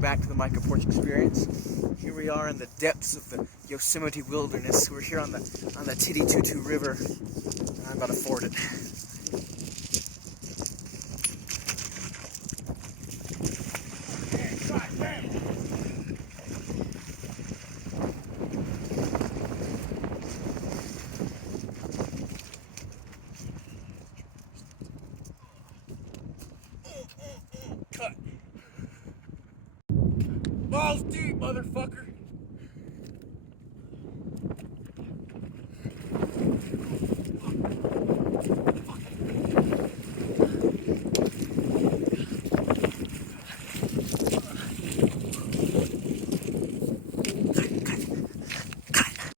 welcome back to the Micah Porch Experience. Here we are in the depths of the Yosemite wilderness. We're here on the TittiTooToo River, and I'm about to ford it. Cut. Balls deep, motherfucker.